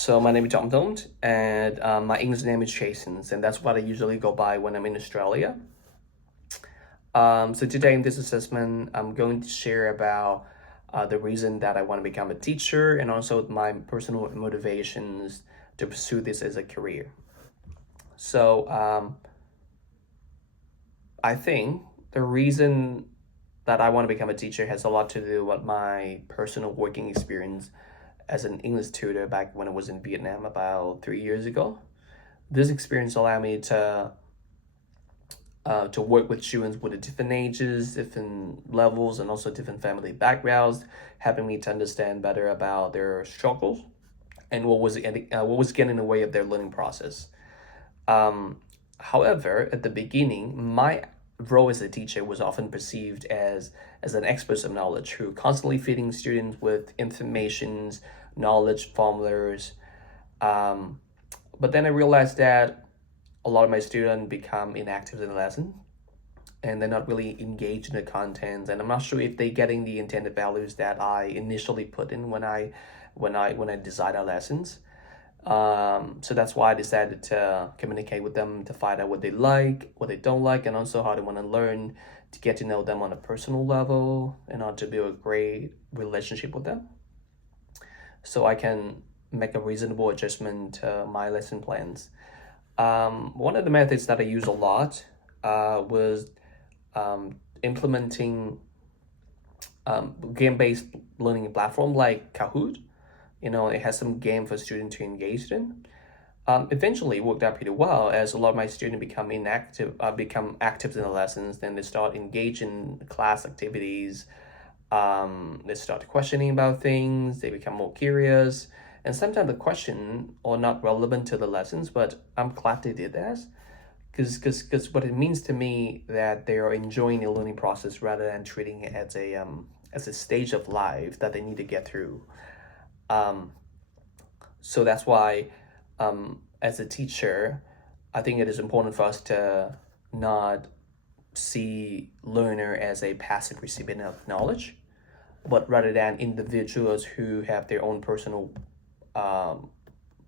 So my name is John Don't, and my English name is Chasins, and that's what I usually go by when I'm in Australia. So today in this assessment, I'm going to share about the reason that I want to become a teacher and also my personal motivations to pursue this as a career. So I think the reason that I want to become a teacher has a lot to do with my personal working experience as an English tutor back when I was in Vietnam about 3 years ago. This experience allowed me to work with students with different ages, different levels, and also different family backgrounds, helping me to understand better about their struggles and what was getting in the way of their learning process. Um, However, at the beginning, my role as a teacher was often perceived as an expert of knowledge who constantly feeding students with informations, knowledge formulas. Um, but then I realized that a lot of my students become inactive in the lesson and they're not really engaged in the content, and I'm not sure if they're getting the intended values that I initially put in when I designed our lessons. So that's why I decided to communicate with them to find out what they like, what they don't like, and also how they want to learn, to get to know them on a personal level and how to build a great relationship with them so I can make a reasonable adjustment to my lesson plans. One of the methods that I use a lot was implementing game-based learning platform like Kahoot. It has some game for students to engage in. Eventually, it worked out pretty well as a lot of my students become active in the lessons. Then they start engaging in class activities. They start questioning about things. They become more curious, and sometimes the question are not relevant to the lessons. But I'm glad they did that, because what it means to me that they are enjoying the learning process rather than treating it as a stage of life that they need to get through. Um, so that's why, as a teacher, I think it is important for us to not see learner as a passive recipient of knowledge, but rather than individuals who have their own personal um,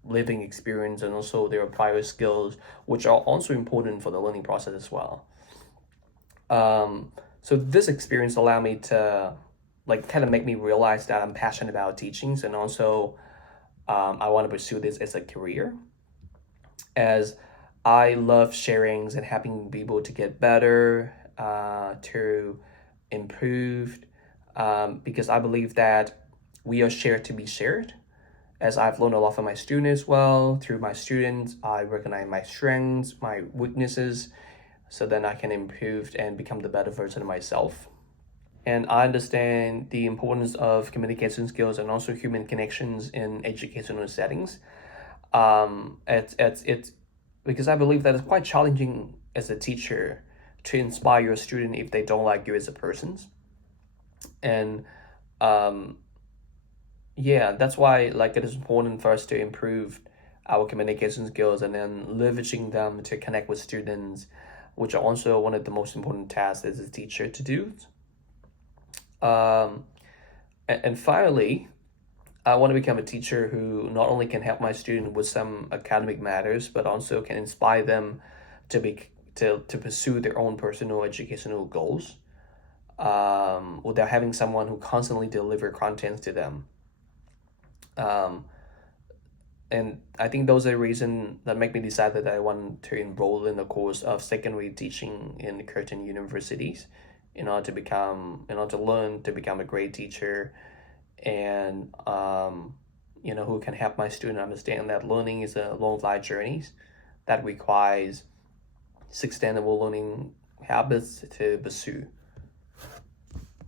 living experience and also their prior skills, which are also important for the learning process as well. So this experience allowed me to like kind of make me realize that I'm passionate about teachings, and also I want to pursue this as a career, as I love sharings and helping people to get better, to improve, because I believe that we are shared to be shared. As I've learned a lot from my students as well, through my students, I recognize my strengths, my weaknesses, so then I can improve and become the better version of myself. And I understand the importance of communication skills and also human connections in educational settings. It's because I believe that it's quite challenging as a teacher to inspire your student if they don't like you as a person. And um, yeah, that's why like it is important for us to improve our communication skills and then leveraging them to connect with students, which are also one of the most important tasks as a teacher to do. Um, and finally, I want to become a teacher who not only can help my student with some academic matters, but also can inspire them to pursue their own personal educational goals, without having someone who constantly deliver content to them. Um, and I think those are the reasons that make me decide that I want to enroll in the course of secondary teaching in Curtin universities in order to learn to become a great teacher, and who can help my student understand that learning is a long life journey that requires sustainable learning habits to pursue.